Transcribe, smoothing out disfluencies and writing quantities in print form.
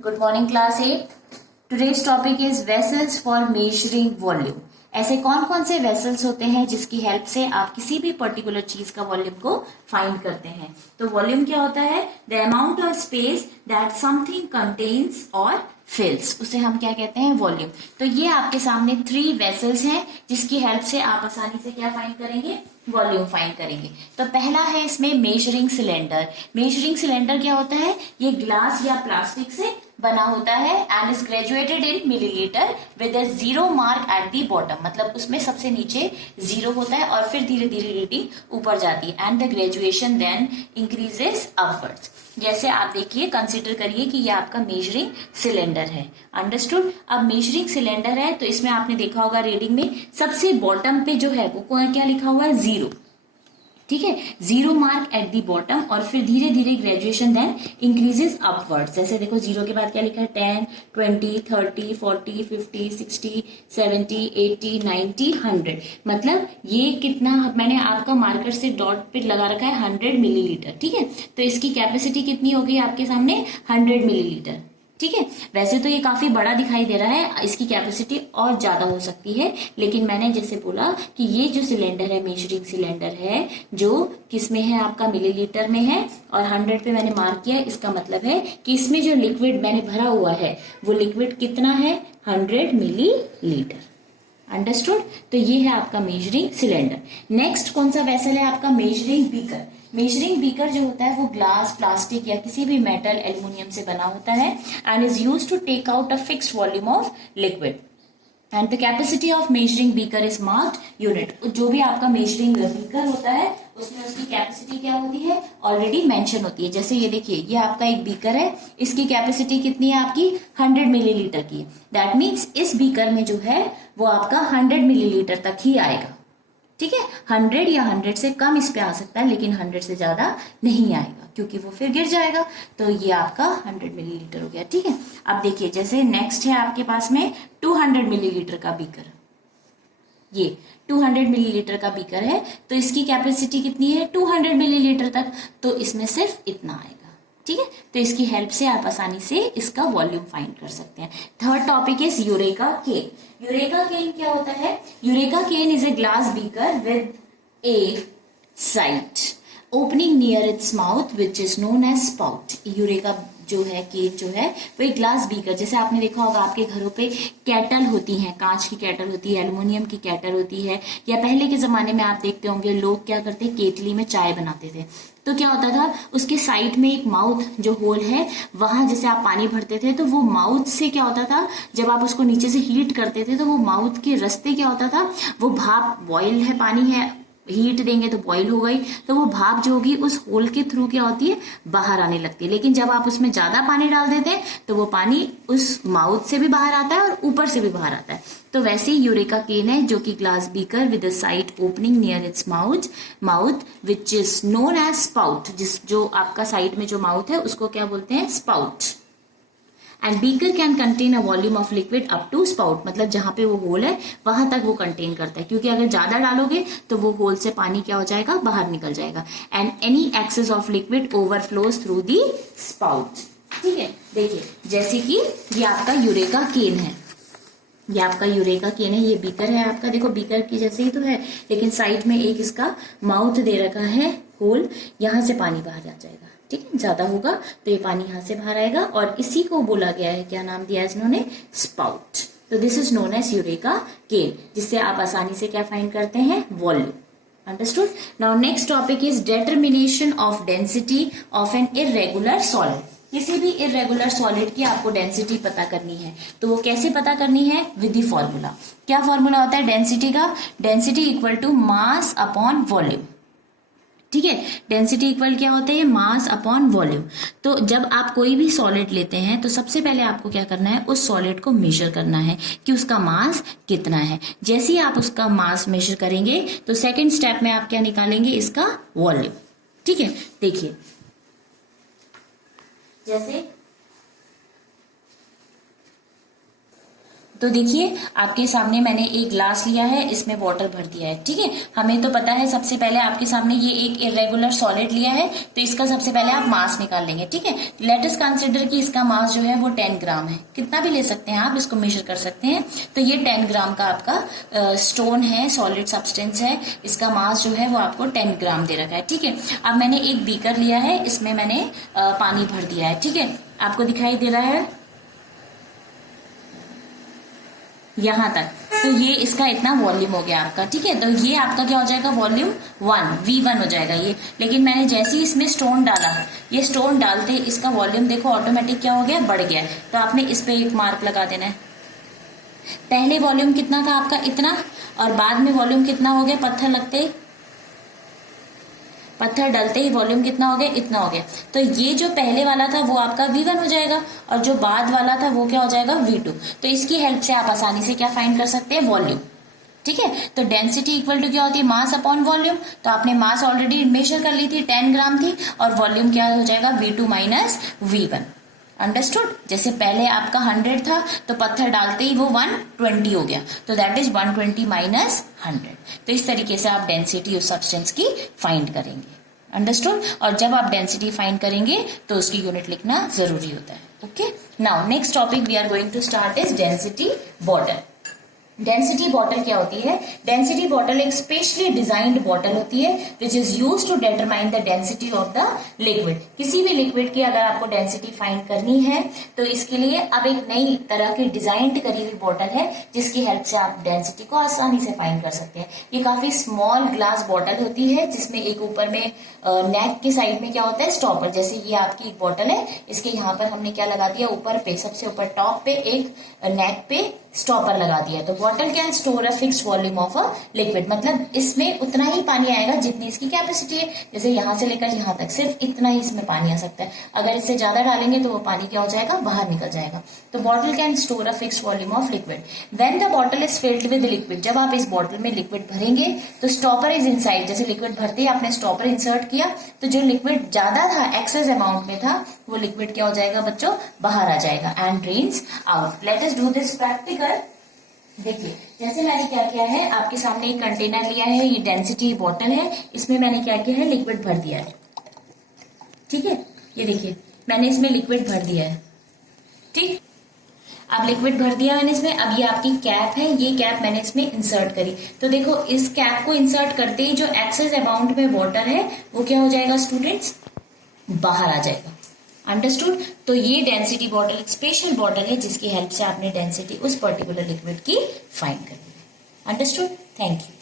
Good morning, class 8. Today's topic is vessels for measuring volume. ऐसे कौन कौन से वेसल्स होते हैं जिसकी हेल्प से आप किसी भी पर्टिकुलर चीज का वॉल्यूम को फाइंड करते हैं। तो वॉल्यूम क्या होता है? The amount of space that something contains और फिल्स, उसे हम क्या कहते हैं? वॉल्यूम। तो ये आपके सामने 3 वेसल्स हैं जिसकी हेल्प से आप आसानी से क्या फाइंड करेंगे? वॉल्यूम फाइंड करेंगे। तो पहला है इसमें मेजरिंग सिलेंडर। मेजरिंग सिलेंडर क्या होता है? ये ग्लास या प्लास्टिक से बना होता है and is graduated in millilitre with a 0 mark at the bottom. मतलब उसमें सबसे नीचे 0 होता है और फिर धीरे धीरे रीडिंग ऊपर जाती है and the graduation then increases upwards. जैसे आप देखिए, कंसिडर करिए कि ये आपका मेजरिंग सिलेंडर है। अंडरस्टूड? अब मेजरिंग सिलेंडर है तो इसमें आपने देखा होगा रीडिंग में सबसे बॉटम पे जो है वो क्या लिखा हुआ है? 0। ठीक है, 0 मार्क एट दी बॉटम और फिर धीरे धीरे ग्रेजुएशन देन इंक्रीजेस अपवर्ड्स। जैसे देखो 0 के बाद क्या लिखा है? 10, 20, 30, 40, 50, 60, 70, 80, 90, 100। मतलब ये कितना मैंने आपका मार्कर से डॉट पे लगा रखा है? 100 मिलीलीटर। ठीक है, तो इसकी कैपेसिटी कितनी हो गई आपके सामने? 100 मिलीलीटर। ठीक है, वैसे तो ये काफी बड़ा दिखाई दे रहा है, इसकी कैपेसिटी और ज्यादा हो सकती है, लेकिन मैंने जैसे बोला कि ये जो सिलेंडर है, मेजरिंग सिलेंडर है, जो किस में है? आपका मिलीलीटर में है और 100 पे मैंने मार्क किया। इसका मतलब है कि इसमें जो लिक्विड मैंने भरा हुआ है वो लिक्विड कितना है? 100 मिलीलीटर। अंडरस्टूड? तो ये है आपका मेजरिंग सिलेंडर। नेक्स्ट कौन सा वेसल है आपका? Measuring beaker. मेजरिंग बीकर जो होता है वो ग्लास, प्लास्टिक या किसी भी मेटल, एल्युमिनियम से बना होता है and is used to take out a fixed volume of liquid and the capacity of measuring beaker is marked unit. जो भी आपका मेजरिंग बीकर होता है उसमें उसकी कैपेसिटी क्या होती है? ऑलरेडी मेंशन होती है। जैसे ये देखिए, ये आपका एक बीकर है, इसकी कैपेसिटी कितनी है आपकी? 100 मिलीलीटर की। दैट मीन्स इस बीकर में जो है वो आपका 100 मिलीलीटर तक ही आएगा। ठीक है, 100 या 100 से कम इस पे आ सकता है, लेकिन 100 से ज्यादा नहीं आएगा क्योंकि वो फिर गिर जाएगा। तो ये आपका 100 मिलीलीटर हो गया। ठीक है, अब देखिए जैसे नेक्स्ट है आपके पास में 200 मिलीलीटर का बीकर। ये 200 मिलीलीटर का बीकर है तो इसकी कैपेसिटी कितनी है? 200 मिलीलीटर तक। तो इसमें सिर्फ इतना आएगा। ठीक है, तो इसकी हेल्प से आप आसानी से इसका वॉल्यूम फाइंड कर सकते हैं। Third topic is eureka can. Eureka can क्या होता है? Eureka can is a glass beaker with a side opening near its mouth which is known as spout. Eureka जो है, केन जो है, वो एक ग्लास बीकर, जैसे आपने देखा होगा आपके घरों पे कैटल होती हैं, कांच की कैटल होती है, एल्युमिनियम की कैटल होती है, या पहले के जमाने में आप देखते होंगे लोग क्या करते, केतली में चाय बनाते थे। तो क्या होता था, उसके साइड में एक माउथ जो होल है, वहां जैसे आप पानी भरते थे तो वो माउथ से क्या होता था, जब आप उसको नीचे से हीट करते थे तो वो माउथ के रास्ते क्या होता था, वो भाप, बॉयल है पानी है, हीट देंगे तो बॉईल हो गई, तो वो भाप जो होगी उस होल के थ्रू क्या होती है? बाहर आने लगती है। लेकिन जब आप उसमें ज्यादा पानी डाल देते हैं तो वो पानी उस माउथ से भी बाहर आता है और ऊपर से भी बाहर आता है। तो वैसे ही यूरेका केन है, जो कि glass beaker with a side opening near its mouth which is known as spout. जो आपका साइड में जो माउथ है उसको क्या बोलते हैं? Spout. And beaker can contain a volume of liquid up to spout. मतलब जहां पे वो होल है वहां तक वो कंटेन करता है, क्योंकि अगर ज्यादा डालोगे तो वो होल से पानी क्या हो जाएगा? बाहर निकल जाएगा। And any excess of liquid overflows through the spout. ठीक है, देखिए जैसे कि ये आपका यूरेका केन है, ये आपका यूरेका केन है, ये बीकर है आपका। देखो बीकर की जैसे ही तो है, लेकिन साइड में एक इसका माउथ दे रखा है होल, यहां से पानी बाहर आ जाएगा। ठीक है, ज्यादा होगा तो ये पानी यहां से बाहर आएगा और इसी को बोला गया है, क्या नाम दिया है इन्होंने? स्पाउट। तो this is known as eureka can, जिससे आप आसानी से क्या फाइंड करते हैं? Volume. Understood? Now next topic is determination of density of an irregular solid. किसी भी इर्रेगुलर सॉलिड की आपको डेंसिटी पता करनी है, तो वो कैसे पता करनी है? With the formula. क्या फॉर्मूला होता है डेंसिटी का? Density equal to mass upon volume. ठीक है, डेंसिटी इक्वल क्या होता है? Mass upon volume. तो जब आप कोई भी सॉलिड लेते हैं तो सबसे पहले आपको क्या करना है? उस सॉलिड को मेजर करना है कि उसका मास कितना है। जैसे ही आप उसका मास मेजर करेंगे तो सेकेंड स्टेप में आप क्या निकालेंगे? इसका वॉल्यूम। ठीक है, देखिए जैसे तो देखिए आपके सामने मैंने एक ग्लास लिया है, इसमें वाटर भर दिया है, ठीक है। हमें तो पता है सबसे पहले आपके सामने ये एक इरेगुलर सॉलिड लिया है, तो इसका सबसे पहले आप मास निकाल लेंगे, ठीक है। लेट अस कंसीडर कि इसका मास जो है वो 10 ग्राम है, कितना भी ले सकते हैं आप, इसको मेजर कर सकते हैं। तो ये 10 ग्राम का आपका स्टोन है, सॉलिड सब्सटेंस है, इसका मास जो है वो आपको 10 ग्राम दे रखा है, ठीक है। अब मैंने एक बीकर लिया है, इसमें मैंने पानी भर दिया है, ठीक है। आपको दिखाई दे रहा है यहां तक, तो ये इसका इतना वॉल्यूम हो गया आपका, ठीक है। तो ये आपका क्या हो जाएगा, वॉल्यूम 1 V1 हो जाएगा ये। लेकिन मैंने जैसे ही इसमें स्टोन डाला, ये स्टोन डालते इसका वॉल्यूम देखो ऑटोमेटिक क्या हो गया, बढ़ गया। तो आपने इस पे एक मार्क लगा देना है। पहले वॉल्यूम कितना था आपका, इतना, और बाद में वॉल्यूम कितना हो गया, पत्थर लगते ही, पत्थर डलते ही वॉल्यूम कितना हो गया, इतना हो गया। तो ये जो पहले वाला था वो आपका V1 हो जाएगा, और जो बाद वाला था वो क्या हो जाएगा, V2। तो इसकी हेल्प से आप आसानी से क्या फाइंड कर सकते हैं, वॉल्यूम, ठीक है। तो डेंसिटी इक्वल टू क्या होती है, मास अपॉन वॉल्यूम। तो आपने मास ऑलरेडी मेजर कर ली थी, 10 ग्राम थी, और वॉल्यूम क्या हो जाएगा, V2 माइनस V1। अंडरस्टूड। जैसे पहले आपका 100 था, तो पत्थर डालते ही वो 120 हो गया, तो दैट इज 120 माइनस 100। तो इस तरीके से आप डेंसिटी उस सब्सटेंस की फाइंड करेंगे, अंडरस्टूड। और जब आप डेंसिटी फाइंड करेंगे तो उसकी यूनिट लिखना जरूरी होता है, okay. Now next topic we are going to start is density bottle. Density bottle क्या होती है, डेंसिटी बॉटल एक स्पेशली डिजाइंड बॉटल होती है which is use to determine the density of the liquid. किसी भी लिक्विड की अगर आपको डेंसिटी फाइंड करनी है तो इसके लिए अब एक नई तरह की डिजाइंड करी हुई बॉटल है जिसकी हेल्प से आप डेंसिटी को आसानी से फाइंड कर सकते हैं। ये काफी स्मॉल ग्लास बॉटल होती है जिसमें एक ऊपर में नेक के साइड में क्या होता है, स्टॉपर। जैसे ये आपकी एक बॉटल है, इसके यहाँ पर हमने क्या लगा दिया, ऊपर पे, सबसे ऊपर टॉप पे एक नेक पे स्टॉपर लगा दिया। तो bottle can store a fixed volume of a liquid, मतलब इसमें उतना ही पानी आएगा जितनी इसकी कैपेसिटी है। जैसे यहाँ से लेकर यहाँ तक सिर्फ इतना ही इसमें पानी आ सकता है, अगर इससे ज्यादा डालेंगे तो वो पानी क्या हो जाएगा, बाहर निकल जाएगा। तो bottle can store a fixed volume of liquid. When the bottle is filled with liquid, जब आप इस बॉटल में लिक्विड भरेंगे तो स्टॉपर इज इनसाइड। जैसे लिक्विड भरते ही आपने स्टॉपर इंसर्ट किया तो जो लिक्विड ज्यादा था, एक्सेस अमाउंट में था, वो लिक्विड क्या हो जाएगा बच्चों, बाहर आ जाएगा and drains out. Let us do this practical. देखिए जैसे मैंने क्या किया है, आपके सामने एक कंटेनर लिया है, ये डेंसिटी बॉटल है, इसमें मैंने क्या किया है, लिक्विड भर दिया है, ठीक है। ये देखिए मैंने इसमें लिक्विड भर दिया है, ठीक। अब लिक्विड भर दिया मैंने इसमें। अब ये आपकी कैप है, ये कैप मैंने इसमें इंसर्ट करी। तो देखो इस कैप को इंसर्ट करते ही जो एक्सेस अमाउंट में वाटर है वो क्या हो जाएगा स्टूडेंट्स, बाहर आ जाएगा, अंडरस्टूड। तो ये डेंसिटी बॉटल एक स्पेशल बॉटल है जिसकी हेल्प से आपने डेंसिटी उस पर्टिकुलर लिक्विड की फाइंड करनी है, अंडरस्टूड। Thank you.